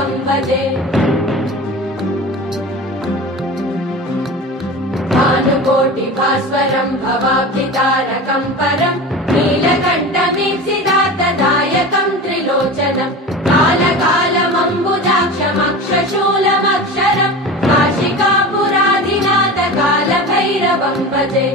कालभैरवं भजे भानुकोटिभास्वरं भवाब्धितारकं परं नीलकण्ठमीप्सितार्थदायकं त्रिलोचनं कालकालमम्बुजाक्षमक्षशूलमक्षरं काशिकापुराधिनाथ कालभैरवं भजे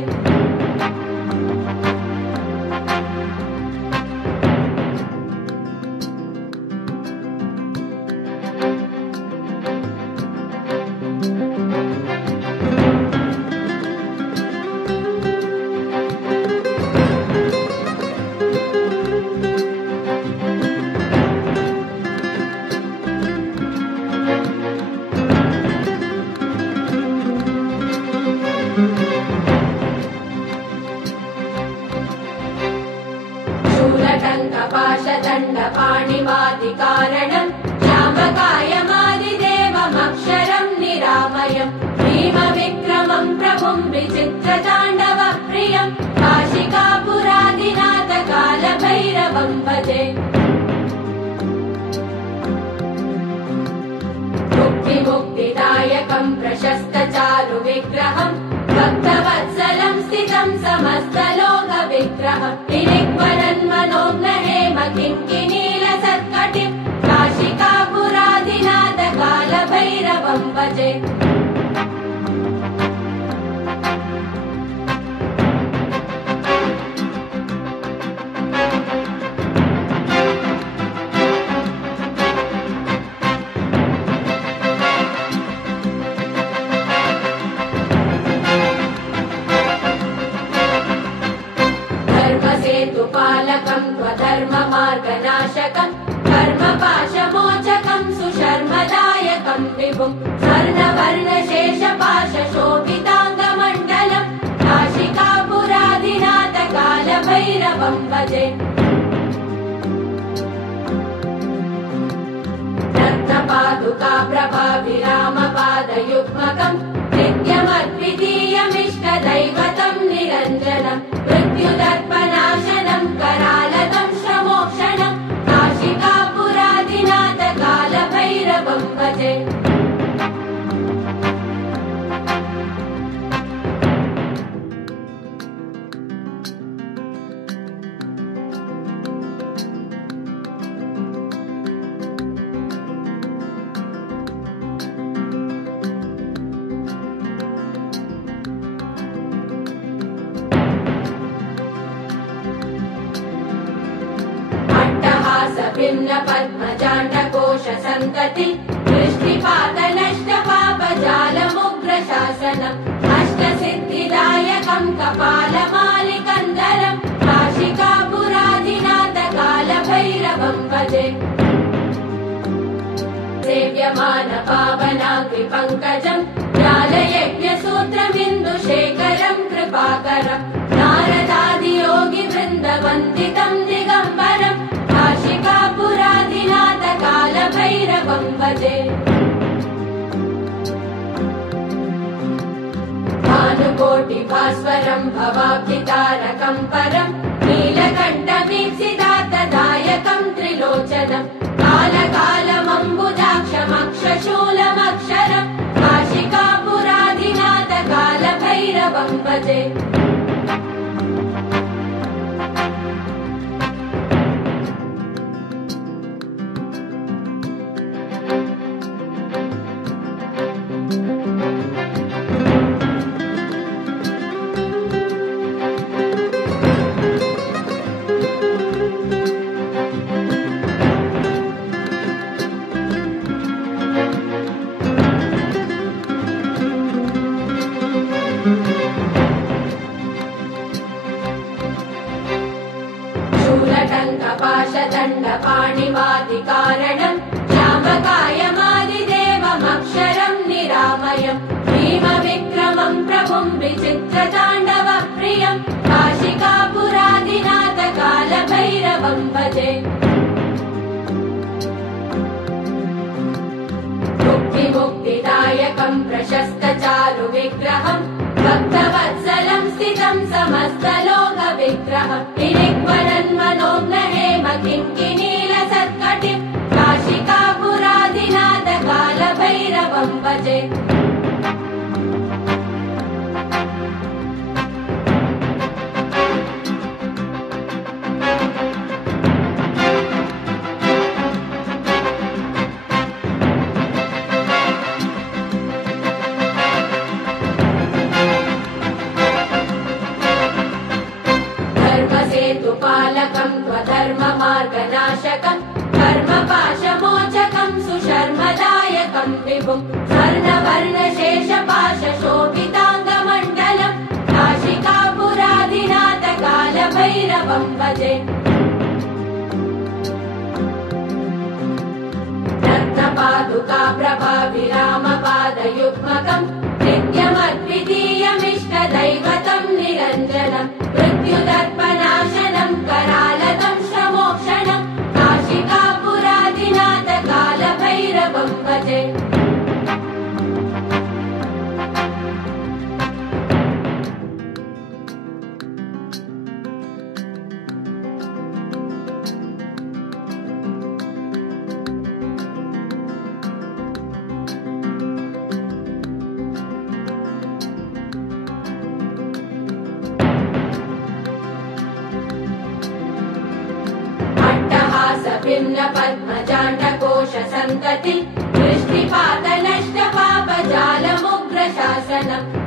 शूलटङ्कपाशदण्डपाणिवादिकारणं श्यामकायमादिदेवमक्षरं निरामयं भीमविक्रमं प्रभुं विचित्रताण्डवप्रियं काशिकापुराधिनाथ कालभैरवं भजे मुक्तिदायकं प्रशस्तचारुविग्रहं भक्तवत्सलं स्थितं समस्तलोकविग्रहं किङ्किणीलसत्कटिं काशिकापुराधिनाथ कालभैरवं भजे धर्मसेतुपालकं त्वधर्ममार्गनाशकं कर्मपाशमोचकं सुशर्मदायकं विभुं स्वर्णवर्णशेषपाशशोभिताङ्गमण्डलं काशिकापुराधिनाथ कालभैरवं भजे रत्नपादुकाप्रभाविरामपादयुग्मकं नित्यमद्वितीयमिष्टदैवतं निरञ्जनं मृत्युदर्पनाशनं करालतं श्रमोक्षणं काशिकापुराधिनाथ कालभैरवं भजे भिन्न पद्मजाण्डकोश सन्तति दृष्टिपातनष्टपापजालमुग्रशासनम् अष्टसिद्धिदायकं कपालमालिकन्दरं काशिकापुराधिनाथ कालभैरवं भजे सेव्यमान पावनाग्निपङ्कजं ज्ञानयज्ञसूत्रमिन्दुशेखरं कृपाकरं नारदादियोगिवृन्दवन्दितं दिगम्बरं काशिकापुराधिनाथ कालभैरवं भजे भानुकोटिभास्वरं भवाब्धितारकं परं नीलकण्ठमीप्सितार्थदायकं त्रिलोचनं कालकालमम्बुजाक्षमक्षशूलमक्षरं काशिकापुराधिनाथ कालभैरवं भजे शूलटङ्कपाशदण्डपाणिवादिकारणं श्यामकायमादिदेवमक्षरं निरामयं भीमविक्रमं प्रभुं विचित्रताण्डवप्रियं काशिकापुराधिनाथ कालभैरवं भजे मुक्तिदायकं प्रशस्तचारुविग्रहं भक्तवत्सलं स्थितं समस्तलोकविग्रहं किङ्किणीलसत्कटिं काशिकापुराधिनाथ भैरवं भजे रत्नपादुका प्रभाविरामपादयुग्मकम् नित्यमद्वितीयमिष्टदैवतं निरञ्जनम् मृत्युदर्पनाशनम् करालदं शमोक्षणम् काशिकापुरादिनाथ कालभैरवं भजे भिन्न पद्मजाण्डकोश सन्तति दृष्टिपात नष्ट पापजालमुग्र शासनम्